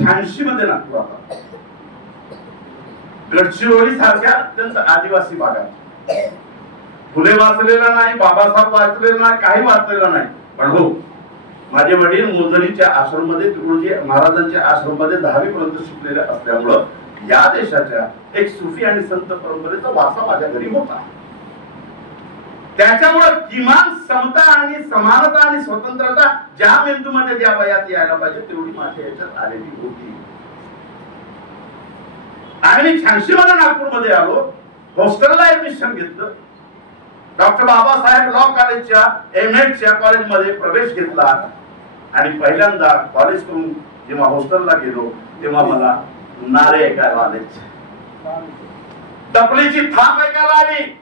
86 मध्ये नागपूर आला. गडचिरोली सारख्या अत्यंत आदिवासी भागात फुले वाचलेला नाही, बाबासाहेब वाचलेला नाही, काही वाचलेला नाही. पण हो, माझे वडील मोजरीच्या आश्रममध्ये, तुकडोजी महाराजांच्या आश्रममध्ये 10वी पर्यंत शिकलेले असल्यामुळं या देशाच्या एक सुफी आणि संत परंपरेचा वारसा माझ्या घरी होता. त्याच्यामुळे किमान समता आणि समानता आणि स्वतंत्रता ज्या मेंदूमध्ये ज्या वयात यायला पाहिजे तेवढी माझ्या याच्यात आलेली होती. आणि मी 86 मध्ये नागपूरमध्ये आलो, हॉस्टेलला ऍडमिशन घेतलं. डॉक्टर बाबासाहेब लॉ कॉलेजच्या एमएडच्या कॉलेजमध्ये प्रवेश घेतला आणि पहिल्यांदा कॉलेज करून जेव्हा हॉस्टेलला गेलो तेव्हा मला नारे ऐकायला आले, टपलीची थाप ऐकायला आली.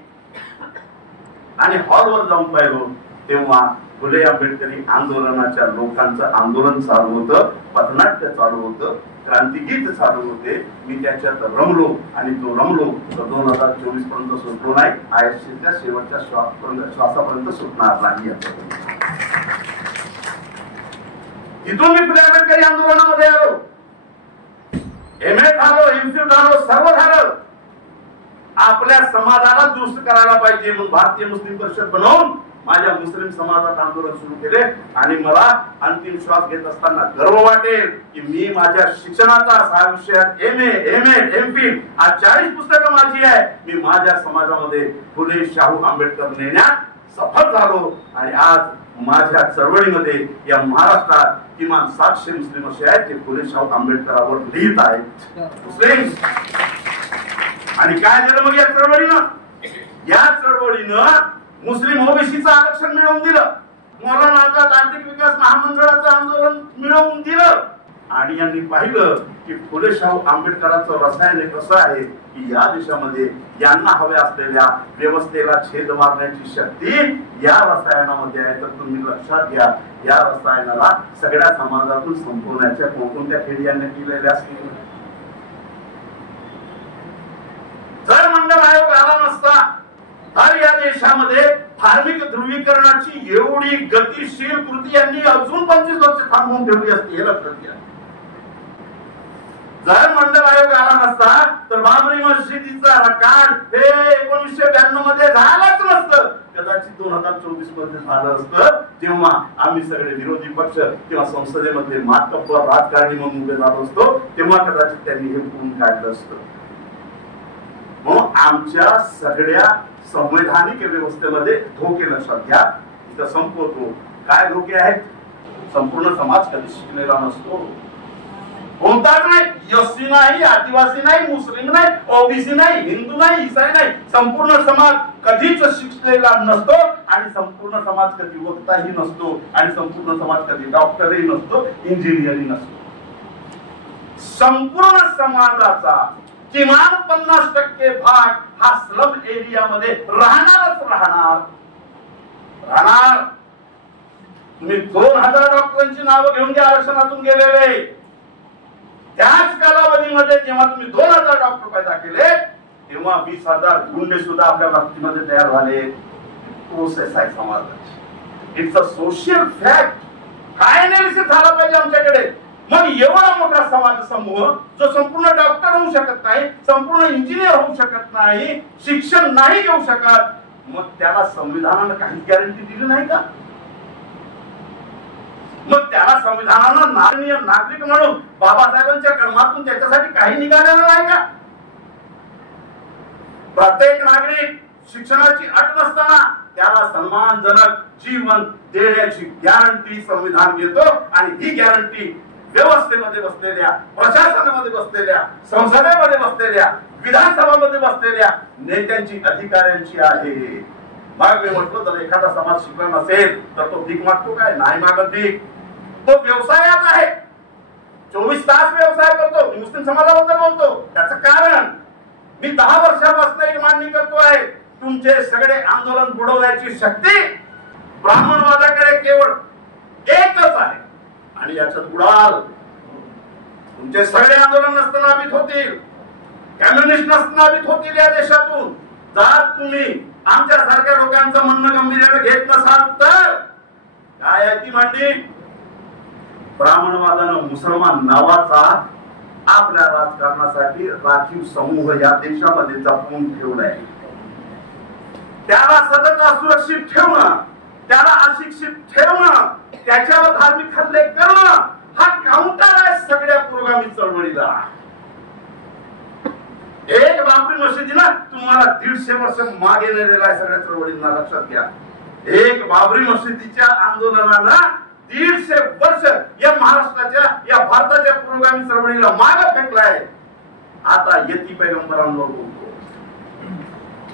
आणि हॉलवर जाऊन पाहिलो तेव्हा फुले आंबेडकरी आंदोलनाच्या लोकांचं आंदोलन चालू होतं, पथनाट्य चालू होतं, क्रांतिगीत चालू होते. मी त्याच्यात रमलो आणि तो रमलो 2024 पर्यंत सुटलो नाही, आयुष्याच्या शेवटच्या श्वासापर्यंत सुटणार नाही. तिथून मी फुले आंबेडकरी आंदोलनामध्ये आलो, एमए झालो, एमफिल झालो, सर्व झालं. आपल्या समाजाला दुरुस्त करायला पाहिजे म्हणून भारतीय मुस्लिम परिषद बनवून माझ्या मुस्लिम समाजात आंदोलन सुरू केले. आणि मला अंतिम श्वास घेत असताना गर्व वाटेल की मी माझ्या शिक्षणाचा 6 विषयात एमए, एमएड, एमफिल आज 40 पुस्तकं माझी आहे. मी माझ्या समाजामध्ये फुले शाहू आंबेडकर नेण्यात सफल झालो. आणि आज माझ्या चळवळीमध्ये या महाराष्ट्रात किमान 700 मुस्लिम असे आहेत जे फुले शाहू आंबेडकरांवर लिहित आहेत. मुस्लिम आणि काय झालं मग या चळवळीनं? या चळवळीनं मुस्लिम ओबीसीचं आरक्षण मिळवून दिलं, मौलाना आझाद आर्थिक विकास महामंडळाचं आंदोलन मिळवून दिलं. आणि यांनी पाहिलं की फुले शाहू आंबेडकरांचं रसायन कसं आहे की या देशामध्ये यांना हव्या असलेल्या व्यवस्थेला छेद मारण्याची शक्ती या रसायनामध्ये आहे. तर तुम्ही लक्षात घ्या, या रसायनाला सगळ्या समाजातून संपवण्याच्या कोणकोणत्या खेळी यांनी केलेल्या असतील. जर मंडल आयोग आला नसता तर या देशामध्ये धार्मिक ध्रुवीकरणाची एवढी गतिशील कृती यांनी अजून 25 वर्ष थांबवून ठेवली असती, हे लक्षात घ्या. जर मंडल आयोग आला नसता तर बाबरी मशिदीचा कांड हे 1992 मध्ये झालाच नसतं. कदाचित 2024 मध्ये झालं असतं, तेव्हा आम्ही सगळे विरोधी पक्ष किंवा संसदेमध्ये मातब्बर राजकारणी म्हणून उभे झालो असतो, तेव्हा कदाचित त्यांनी हे पूर्ण काढलं असतं. म्हणून आमच्या सगळ्या संवैधानिक व्यवस्थेमध्ये धोके लक्षात घ्या. इथं संपवतो. काय धोके आहेत? संपूर्ण समाज कधी शिकलेला नसतो, कोणताच नाही. एससी नाही, आदिवासी नाही, मुस्लिम नाही, ओबीसी नाही, हिंदू नाही, ईसाई नाही. संपूर्ण समाज कधीच शिकलेला नसतो आणि संपूर्ण समाज कधी वक्ताही नसतो आणि संपूर्ण समाज कधी डॉक्टरही नसतो, इंजिनियरही नसतो. संपूर्ण समाजाचा किमान 50% भाग हा स्लम एरियामध्ये राहणारच राहणार. तुम्ही 2000 डॉक्टरांची नावं घेऊन घ्या आरक्षणातून गेलेले. त्याच कालावधीमध्ये जेव्हा तुम्ही 2000 डॉक्टर पैदा केले तेव्हा 20,000 गुंडे सुद्धा आपल्या वस्तीमध्ये तयार झाले. प्रोसेस आहे समाजाची. It's a social fact. काय अनालिसिस झाला पाहिजे आमच्याकडे? मग एवढा मोठा समाज समूह जो संपूर्ण डॉक्टर होऊ शकत नाही, संपूर्ण इंजिनियर होऊ शकत नाही, शिक्षण नाही घेऊ शकत, मग त्याला संविधानानं काही गॅरंटी दिली नाही का? मग त्याला संविधानानं नागरिक म्हणून बाबासाहेबांच्या कर्मातून त्याच्यासाठी काही निघालेलं नाही का? प्रत्येक नागरिक शिक्षणाची अट नसताना त्याला सन्मानजनक जीवन देण्याची गॅरंटी संविधान देतो. आणि ही गॅरंटी व्यवस्थेमध्ये बसलेल्या, प्रशासनामध्ये बसलेल्या, संसदेमध्ये बसलेल्या, विधानसभामध्ये बसलेल्या नेत्यांची, अधिकाऱ्यांची आहे. मग मी म्हटलं जर एखादा समाज शिकला नसेल तर तो भीक मागतो काय? नाही मागत भीक. तो व्यवसायात आहे, 24 तास व्यवसाय करतो. मी मुस्लिम समाजाबद्दल बोलतो. त्याचं कारण मी 10 वर्षापासून एक मांडणी करतो आहे. तुमचे सगळे आंदोलन बुडवण्याची शक्ती ब्राह्मणवादाकडे केवळ एकच आहे आणि याच्यात बुडाल. तुमचे सगळे आंदोलन नसतानाभित होतील, कम्युनिस्ट नसतानाभित होतील या देशातून. जर तुम्ही आमच्या सारख्या लोकांचं म्हणणं गंभीर्याने घेत नसाल तर काय आहे ती मांडणी? ब्राह्मणवादानं मुसलमान नावाचा आपल्या राजकारणासाठी राखीव समूह या देशामध्ये जपून ठेवलाय. त्याला सतत असुरक्षित ठेवणं, त्याला अशिक्षित ठेवणं, त्याच्यावर धार्मिक हल्ले करणं हा काउंटर आहे सगळ्या पुरोगामी चळवळीला. एक बाबरी मशिदीला तुम्हाला 150 वर्ष मागे नेलेला आहे सगळ्या चळवळींना, लक्षात घ्या. एक बाबरी मशिदीच्या आंदोलनाला 150 वर्ष या महाराष्ट्राच्या या भारताच्या पुरोगामी चळवळीला मागे फेकलाय. आता यती पैगंबरांवर बोलतो,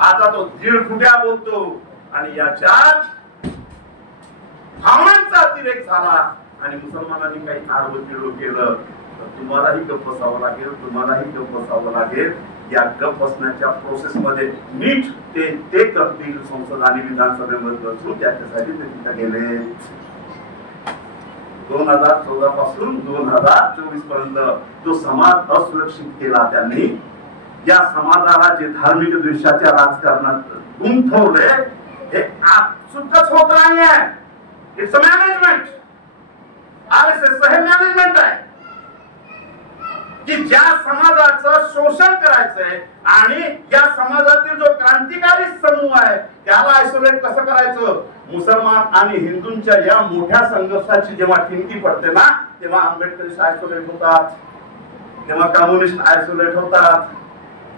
आता तो 1.5 फुट्या बोलतो आणि याच्यात भावनांचा अतिरेक झाला आणि मुसलमानांनी काही आडवं तिडवं केलं तर तुम्हालाही गप्प बसावं लागेल, तुम्हालाही गप्प बसावं लागेल. या गप्प बसण्याच्या प्रोसेस मध्ये नीट ते करतील संसद आणि विधानसभेमध्ये बसून, त्याच्यासाठी ते तिथे गेले. 2014 पासून 2024 पर्यंत जो समाज असुरक्षित केला त्यांनी, या समाजाला जे धार्मिक द्वेषाच्या राजकारणात गुंतवले, हे सुद्धच होत नाही आहे. It's a management. RSS हे मॅनेजमेंट आहे की ज्या समाजाचं शोषण करायचंय आणि या समाजातील जो क्रांतिकारी समूह आहे त्याला आयसोलेट कसं करायचं. मुसलमान आणि हिंदूंच्या या मोठ्या संघर्षाची जेव्हा ठिणगी पडते ना, तेव्हा आंबेडकरी आयसोलेट होतात, तेव्हा कम्युनिस्ट आयसोलेट होतात,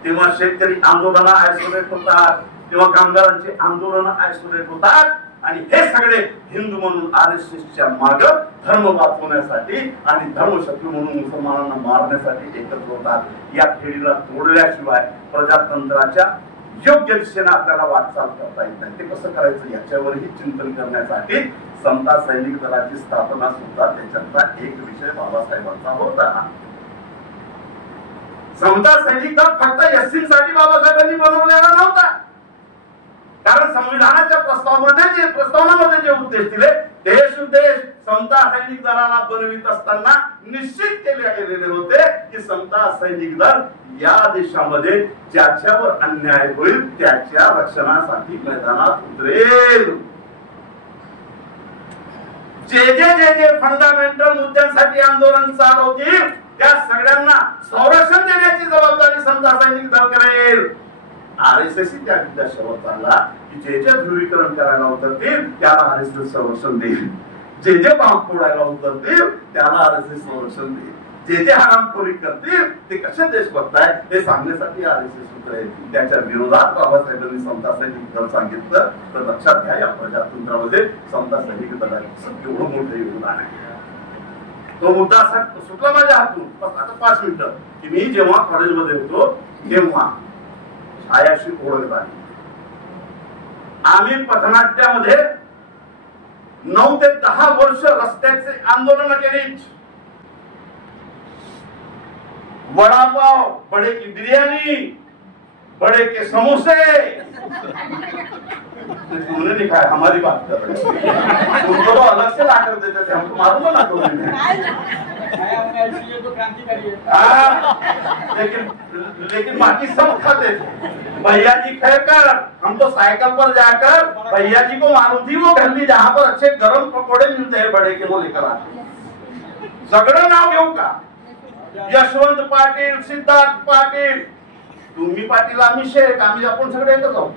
तेव्हा शेतकरी आंदोलन आयसोलेट होतात, तेव्हा कामगारांचे आंदोलन आयसोलेट होतात. आणि हे सगळे हिंदू म्हणून RSSच्या माग धर्म वाचवण्यासाठी आणि धर्मशत्रू म्हणून मुसलमानांना मारण्यासाठी एकत्र होतात. या खेळीला तोडल्याशिवाय प्रजातंत्राच्या योग्य दिशेने आपल्याला वाटचाल करता येत नाही. ते कसं करायचं याच्यावरही चिंतन करण्यासाठी समता सैनिक दलाची स्थापना सुद्धा त्याच्यातला एक विषय बाबासाहेबांचा होता. समता सैनिक दल फक्त एससीसाठी बाबासाहेबांनी बनवलेला नव्हता, कारण संविधानाच्या प्रस्तावनामध्ये जे उद्देश दिले, देश उद्देश समता सैनिक दलाला बनवित असताना निश्चित केले गेलेले होते की समता सैनिक दल या देशामध्ये ज्याच्यावर अन्याय होईल त्याच्या रक्षणासाठी मैदानात उतरेल. जे फंडामेंटल मुद्द्यांसाठी आंदोलन चालवतील त्या सगळ्यांना संरक्षण देण्याची जबाबदारी समता सैनिक दल करेल. RSS त्या विद्याशावर चालला की जे ध्रुवीकरण करायला उतरतील त्याला RSS संरक्षण देईल, जे बांब फोडायला उतरतील त्याला RSS संरक्षण देईल, जे हरामखोरी करतील ते कसे देशभक्त आहे हे सांगण्यासाठी RSS उतरेल. त्याच्या विरोधात बाबासाहेबांनी समता सैनिक दल सांगितलं तर लक्षात घ्या, या प्रजातंत्रामध्ये समता सैनिक दलाचं एवढं मोठं योगदान आहे. तो मुद्दा सुटला माझ्या हातून. आता 5 मिनिटं की मी जेव्हा कॉलेजमध्ये होतो तेव्हा छायाशी ओळख झाली. आम्ही पथनाट्यामध्ये 9 ते 10 वर्ष रस्त्याचे आंदोलन केली. वडापाव, बडे की बिर्याणी, बड़े के समोसे, तुमने नहीं खाया, हमारी बात कर रहे हैं। तुमको तो अलग से लाकर देते थे, हमको मालूम ना तो लेकिन बाकी सब खाते थे। भैया जी खाकर हम तो साइकिल पर जाकर, भैया जी को मालूम थी वो गली जहाँ पर अच्छे गरम पकोड़े मिलते हैं बड़े के, वो लेकर आते। सगळं नाव घेऊ का? यशवंत पाटील, सिद्धार्थ पाटील, तुम्ही पाटील, आम्ही शेख, आम्ही आपण सगळे एकच आहोत।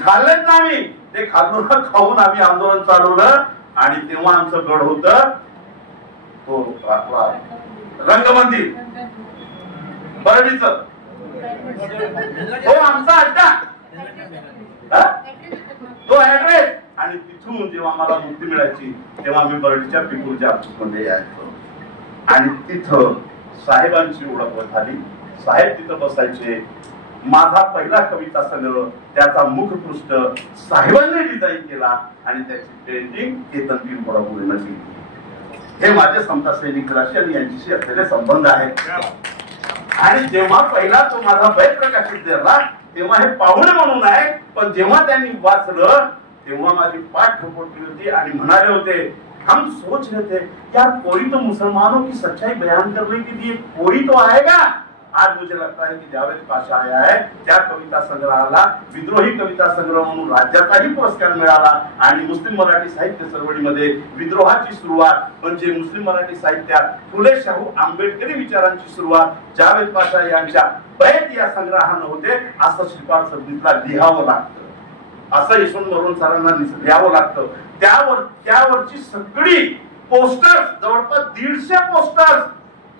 खाल्लेत ना आम्ही, ते खाऊन आम्ही आंदोलन चालवलं आणि तेव्हा आमचं गड होतं तो रंगमंदिर बरडीच, तो आमचा अड्डा, तो ऍड्रेस। आणि तिथून जेव्हा मला मुक्ती मिळायची तेव्हा आम्ही बरडीच्या पिंपळच्या ऑफिसमध्ये यायचो आणि तिथं साहेबांची ओळख झाली। साहेब तिथं बसायचे। माझा पहिला कविता संग्रह, त्याचा मुखपृष्ठ साहेबांनी डिझाईन केला आणि त्याची पेंटिंग केतन पिंपळापुरेनं केली। हे माझे समता सैनिक दलाशी यांच्याशी असलेले संबंध आहेत। आणि जेव्हा पहिला तो माझा बैत प्रकाशित झाला तेव्हा हे पाहुणे म्हणून आहे, पण जेव्हा त्यांनी वाचलं तेव्हा माझी पाठ ठोकरली होती आणि म्हणाले होते, हम सोच रहे थे यार कोई तो मुसलमानों की सच्चाई बयान करने के लिए कोई तो आएगा। आज मुझे लगता है कि जावेद पाशा आया है त्या कविता संग्रहाला विद्रोही कविता संग्रह म्हणून राज्याचाही पुरस्कार मिळाला आणि मुस्लिम मराठी साहित्य चळवळीमध्ये विद्रोहाची सुरुवात म्हणजे मुस्लिम मराठी साहित्यात फुले शाहू आंबेडकरी विचारांची सुरुवात जावेद पाशा यांच्या बैत या संग्रहानं होते असं श्रीपाद सबनीसला लिहावं लागतं, असं यशवंत मोरोन सरांना लिहावं लागतं। त्यावरची सगळी पोस्टर्स जवळपास 150 पोस्टर्स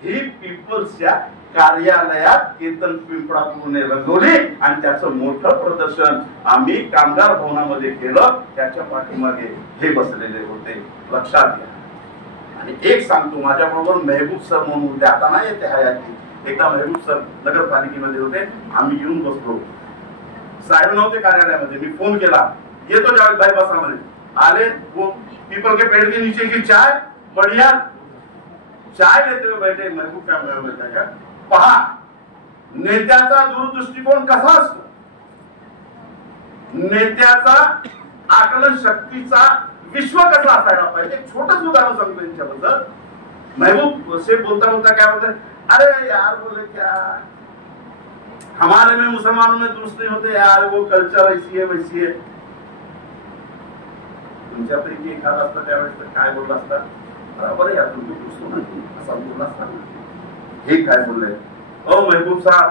ही पीपल्सच्या कार्यालयात केतन पिंपळापूरने रंगवली आणि त्याचं मोठं प्रदर्शन आम्ही कामगार भवनामध्ये केलं। त्याच्या पाठीमागे हे बसलेले होते, लक्षात घ्या। आणि एक सांगतो, माझ्याबरोबर मेहबूब सर म्हणून होते, आता नाही येते हयाती, एकदा मेहबूब सर नगरपालिकेमध्ये होते, आम्ही येऊन बसलो, साहेब नव्हते कार्यालयामध्ये, मी फोन केला, येतो जावेद भाई बसा म्हणे, आले, वो पीपल के पेड़ के नीचे की चाय बढ़िया चाय लेते हुए बैठे, महबूब क्या बैठा का पहा नेत्याचा दूरदृष्टिकोन कसा असतो, नेत्याचा आकलन शक्तीचा विश्व कसा असायला पाहिजे। एक छोटच उदाहरण सांगतो यांच्याबद्दल। महबूब से बोलता बोलता क्या बोलते, अरे यार बोले क्या हमारे में मुसलमानों में दुरुस्त नहीं होते यार, वो कल्चर ऐसी है वैसी है। तुमच्यापैकी एखादा असता त्यावेळेस तर काय बोलला असता, बराबर यार तुम दुरुस्त नाही असा बोलला असता। हे काय बोलले, ओ महबूब साहब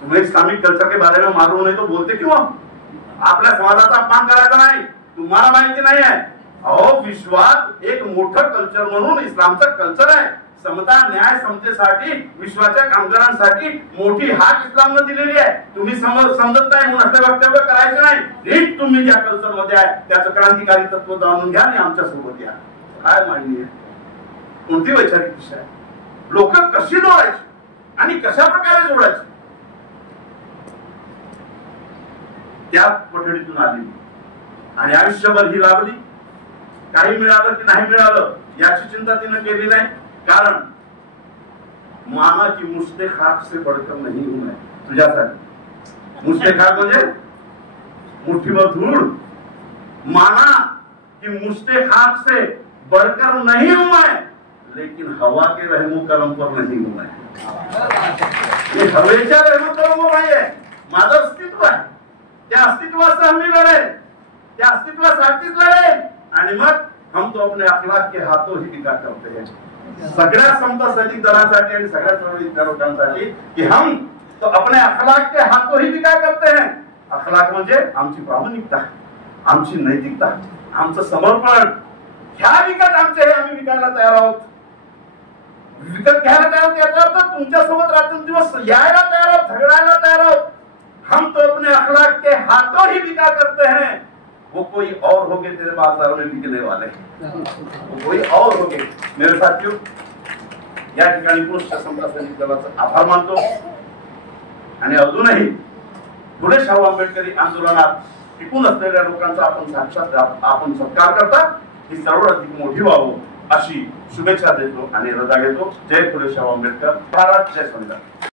तुम्हें इस्लामिक कल्चर के बारे में मालूम नहीं तो बोलते क्यों? आपल्या समाजाचा अपमान करायचा नाही, तुम्हाला माहिती नाही आहे। अहो विश्वात एक मोठं कल्चर म्हणून इस्लामचं कल्चर आहे, समता न्याय समतेसाठी विश्वाच्या कामगारांसाठी मोठी हाक इस्लामने दिलेली आहे। तुम्ही समजत नाही म्हणून असं वक्तव्य करायचं नाही, नीट तुम्ही ज्या कल्चर मध्ये आहे त्याचं क्रांतिकारी तत्व जाणून घ्या आणि आमच्या सोबत या। काय मांडणी आहे, कोणती वैचारिक दिशा आहे, लोक कशी जोडायची आणि कशा प्रकारे जोडायची, त्या पठडीतून आली आणि आयुष्यभर ही लाभली। काही मिळालं की नाही मिळालं याची चिंता तिने केली नाही, कारण माना की मुझसे खाक से बढ़कर नहीं हूं मैं तुझ्यासाठी। मुझसे खाक म्हणजे मुठीभर धूळ, माना कि मुझसे खाक से बढ़कर नहीं हूं मैं, लेकिन हवा के रहमो करम पर नहीं हूं मैं। ये हवेच्या रहमो करम नाही आहे, माझं अस्तित्व आहे, त्या अस्तित्वाचं आम्ही लढे, त्या अस्तित्वासाठीच लढे। आणि मग हम तो अपने अखलाक के हाथों ही विकास करते हैं, सगळ्या समता सैनिक दलांसाठी आणि सगळ्या चळवळीतल्या लोकांसाठी की हम तो अपने अखलाक के हाथों ही विकास करते हैं। अखलाक म्हणजे आमची प्रामाणिकता, आमची नैतिकता, आमचं समर्पण, ह्या विकत आमचे हे आम्ही विकायला तयार आहोत, विकत घ्यायला तयार आहोत। याचा अर्थ तुमच्यासोबत रात्रंदिवस यायला तयार आहोत, झगडायला तयार आहोत। हम तो अपने अखलाक के हाथों ही विकास करते हैं, वो कोई और होंगे तेरे बाजार में बिकने वाले, वो कोई और होंगे। मेरे साथियों या ठिकाणी पुरुष समता सैनिक दलाचा आभार मानतो आणि अजूनही फुले शाहू आंबेडकरी आंदोलनात टिकून असलेल्या लोकांचा आपण सत्कार करता, ही चळवळ अधिक मोठी व्हावं अशी शुभेच्छा देतो आणि रजा घेतो। जय फुले शाहू आंबेडकर, भारत जय संविधान।